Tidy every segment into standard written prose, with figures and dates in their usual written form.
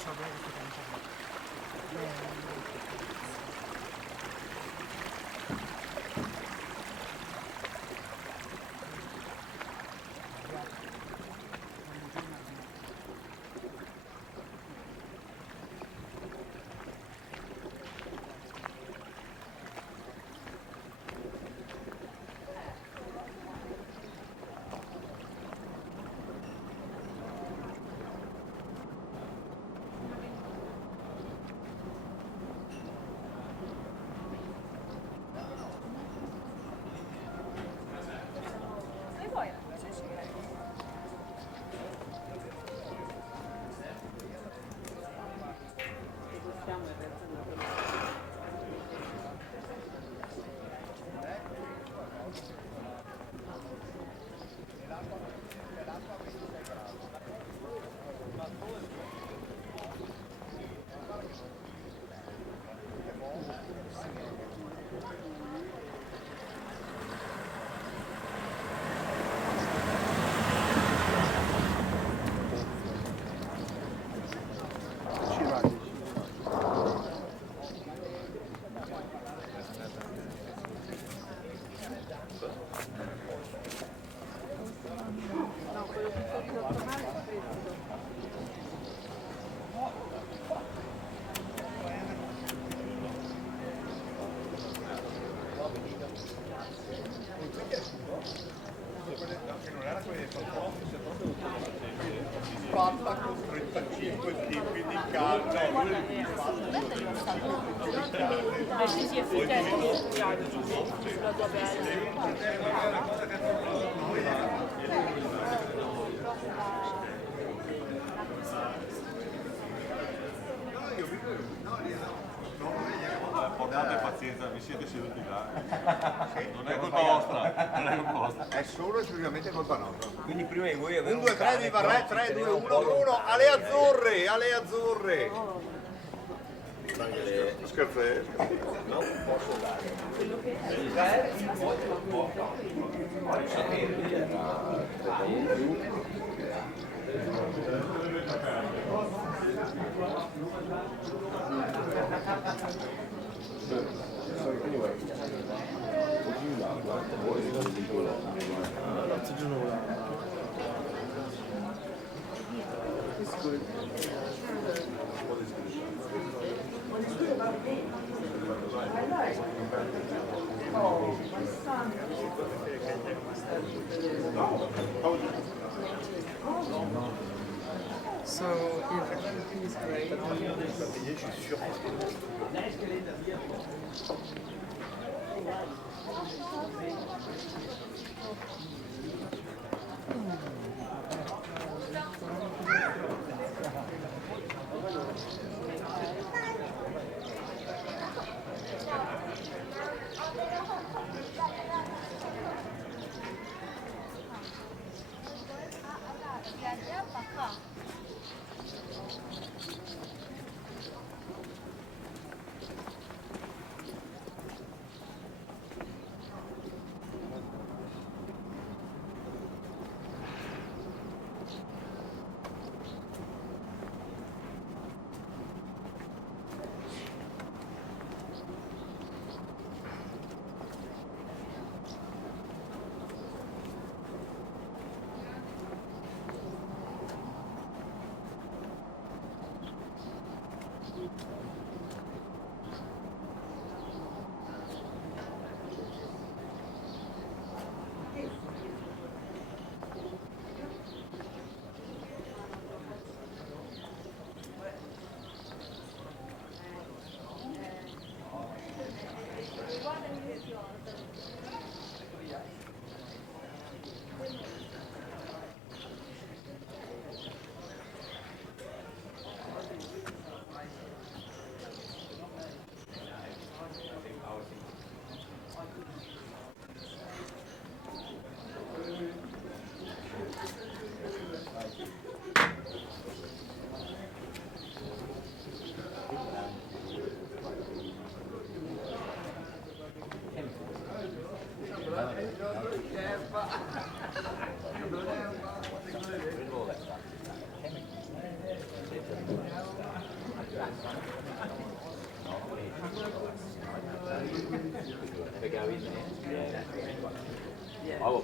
so dove sto fatta con 35 tipi di carne. Sì, effettivamente sulla tua Portate pazienza, vi siete seduti là. Non è colpa vostra, non è colpa vostra. È solo e esclusivamente colpa nostra. Quindi prima di voi avete 1, 2, 3, viva Re, 3, 2, 1, Bruno, alle azzurre, alle azzurre. Scherzo, non posso dare. So, he's great.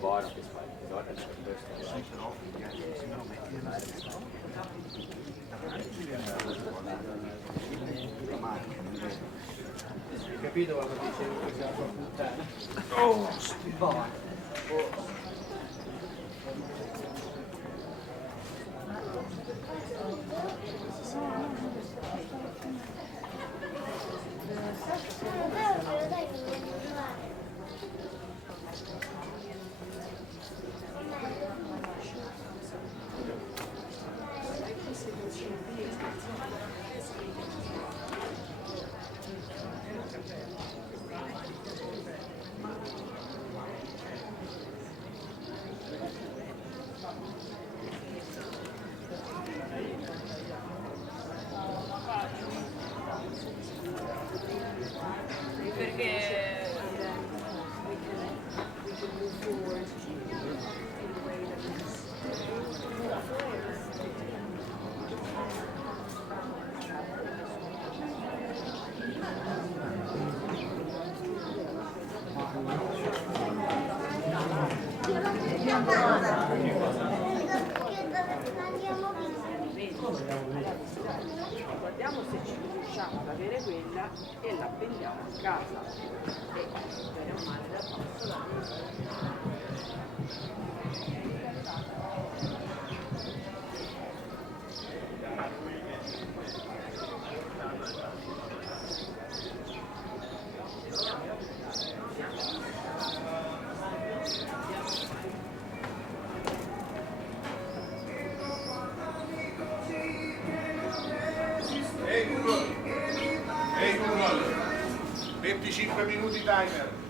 buono che fa il giorno per questo. Sì, però se me lo metti nella Hai capito quando dicevo che siamo a puttana? Oh, buono. Guardiamo se ci riusciamo ad avere quella e la appendiamo a casa e bene o male da passo la Ehi Google, 25 minuti timer.